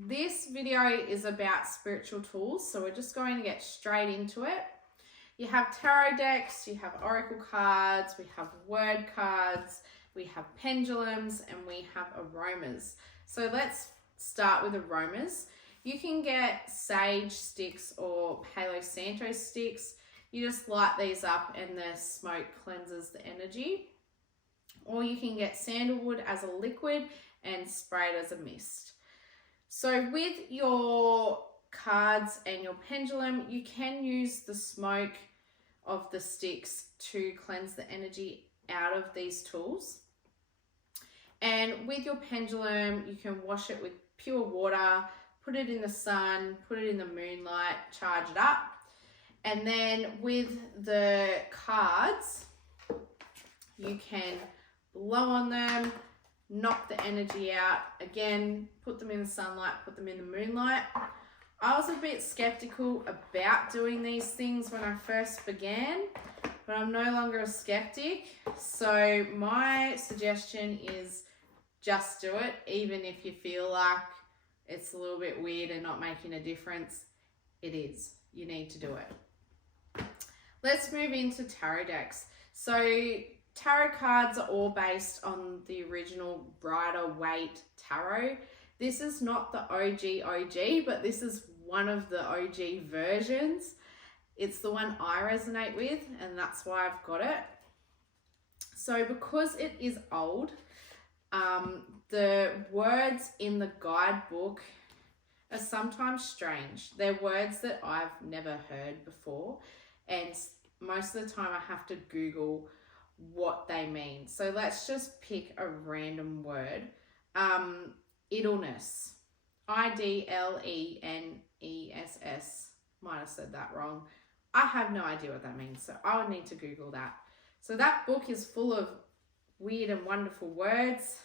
This video is about spiritual tools, so we're just going to get straight into it. You have tarot decks, you have oracle cards, we have word cards, we have pendulums, and we have aromas. So let's start with aromas. You can get sage sticks or Palo Santo sticks. You just light these up and the smoke cleanses the energy. Or you can get sandalwood as a liquid and spray it as a mist. So with your cards and your pendulum, you can use the smoke of the sticks to cleanse the energy out of these tools. And with your pendulum, you can wash it with pure water, put it in the sun, put it in the moonlight, charge it up. And then with the cards, you can blow on them, knock the energy out. Again, put them in the sunlight, put them in the moonlight. I was a bit skeptical about doing these things when I first began, but I'm no longer a skeptic. So my suggestion is just do it, even if you feel like it's a little bit weird and not making a difference. It is. You need to do it. Let's move into tarot decks. So tarot cards are all based on the original Rider-Waite tarot. This is not the OG, but this is one of the OG versions. It's the one I resonate with, and that's why I've got it. So because it is old, the words in the guidebook are sometimes strange. They're words that I've never heard before, and most of the time I have to Google what they mean. So let's just pick a random word. Idleness. Idleness. Might have said that wrong. I have no idea what that means, so I would need to Google that. So that book is full of weird and wonderful words.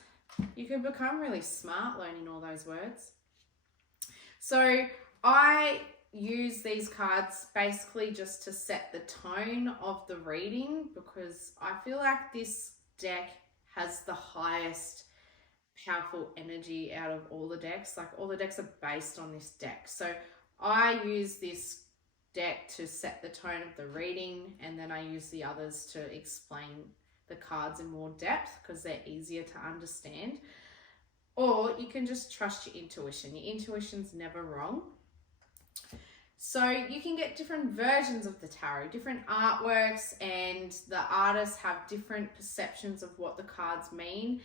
You can become really smart learning all those words. So I use these cards basically just to set the tone of the reading, because I feel like this deck has the highest powerful energy out of all the decks. Like, all the decks are based on this deck. So I use this deck to set the tone of the reading, and then I use the others to explain the cards in more depth because they're easier to understand. Or you can just trust your intuition. Your intuition's never wrong. So you can get different versions of the tarot, different artworks, and the artists have different perceptions of what the cards mean.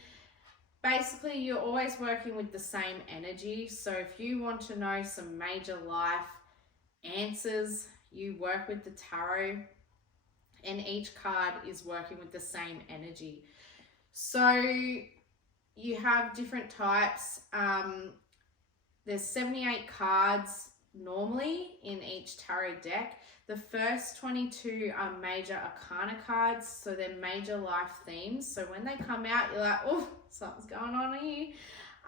Basically, you're always working with the same energy. So if you want to know some major life answers, you work with the tarot, and each card is working with the same energy. So you have different types. There's 78 cards normally in each tarot deck. The first 22 are major arcana cards, so they're major life themes. So when they come out, you're like, oh, something's going on here.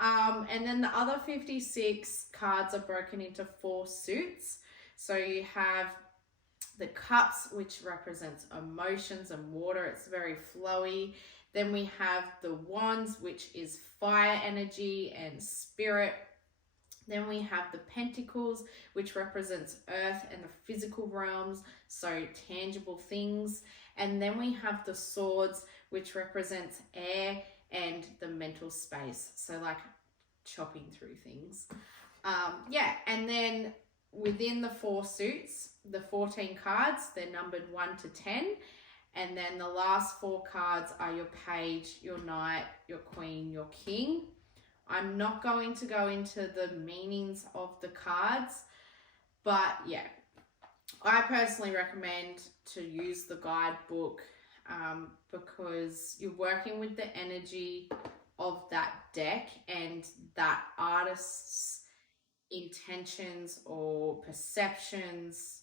And then the other 56 cards are broken into 4 suits. So you have the cups, which represents emotions and water. It's very flowy. Then we have the wands, which is fire energy and spirit. Then we have the pentacles, which represents earth and the physical realms, so tangible things. And then we have the swords, which represents air and the mental space, so like chopping through things. And then within the 4 suits, the 14 cards, they're numbered 1 to 10. And then the last 4 cards are your page, your knight, your queen, your king. I'm not going to go into the meanings of the cards, but yeah, I personally recommend to use the guidebook because you're working with the energy of that deck and that artist's intentions or perceptions.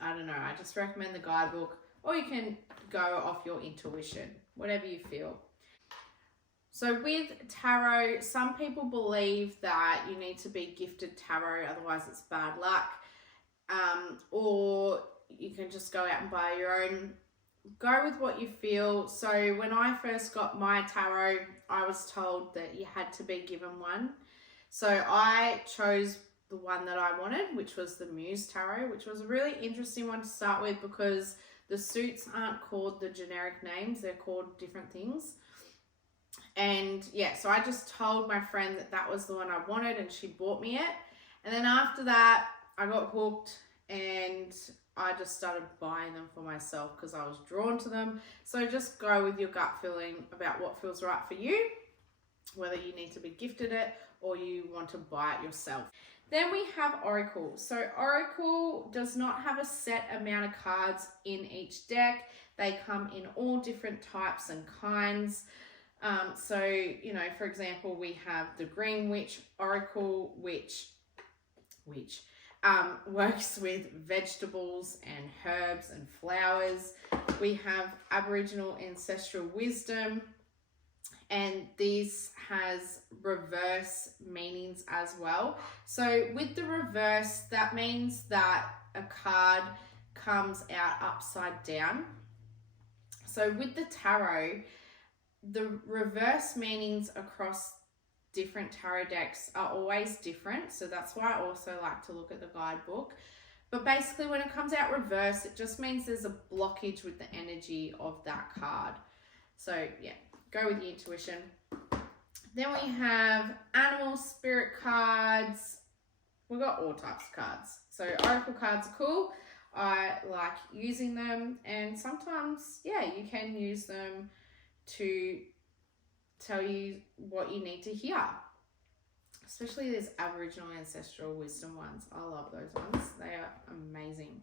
I don't know, I just recommend the guidebook, or you can go off your intuition, whatever you feel. So with tarot, some people believe that you need to be gifted tarot, otherwise it's bad luck. Or you can just go out and buy your own. Go with what you feel. So when I first got my tarot, I was told that you had to be given one. So I chose the one that I wanted, which was the Muse Tarot, which was a really interesting one to start with because the suits aren't called the generic names, they're called different things. And yeah, so I just told my friend that that was the one I wanted and she bought me it. And then after that, I got hooked and I just started buying them for myself because I was drawn to them. So just go with your gut feeling about what feels right for you, whether you need to be gifted it or you want to buy it yourself. Then we have Oracle. So Oracle does not have a set amount of cards in each deck. They come in all different types and kinds. So, you know, for example, we have the Green Witch Oracle, which works with vegetables and herbs and flowers. We have Aboriginal Ancestral Wisdom, and this has reverse meanings as well. So with the reverse, that means that a card comes out upside down. So with the tarot, the reverse meanings across different tarot decks are always different. So that's why I also like to look at the guidebook. But basically when it comes out reverse, it just means there's a blockage with the energy of that card. So yeah, go with your intuition. Then we have animal spirit cards. We've got all types of cards. So oracle cards are cool. I like using them, and sometimes, yeah, you can use them to tell you what you need to hear. Especially these Aboriginal Ancestral Wisdom ones. I love those ones. They are amazing.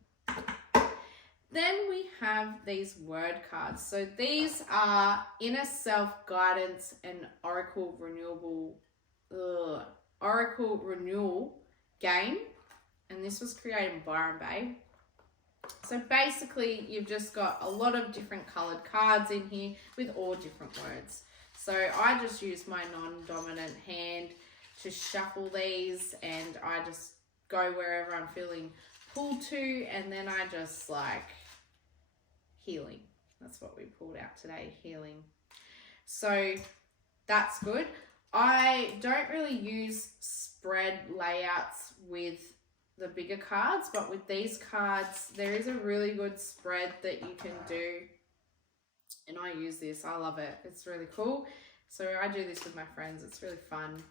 Then we have these word cards. So these are Inner Self Guidance and Oracle Renewal game. And this was created in Byron Bay. So basically, you've just got a lot of different coloured cards in here with all different words. So I just use my non-dominant hand to shuffle these, and I just go wherever I'm feeling pulled to, and then I just like healing. That's what we pulled out today, healing. So that's good. I don't really use spread layouts with the bigger cards, but with these cards, there is a really good spread that you can do. And I use this. I love it. It's really cool. So I do this with my friends. It's really fun.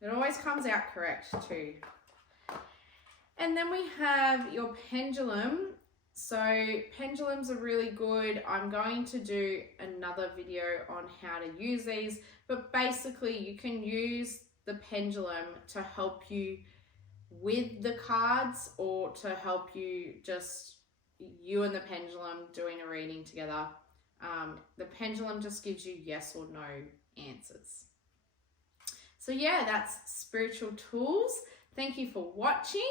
It always comes out correct too. And then we have your pendulum. So pendulums are really good. I'm going to do another video on how to use these, but basically you can use the pendulum to help you with the cards, or to help you just you and the pendulum doing a reading together. The pendulum just gives you yes or no answers. So yeah, that's spiritual tools. Thank you for watching.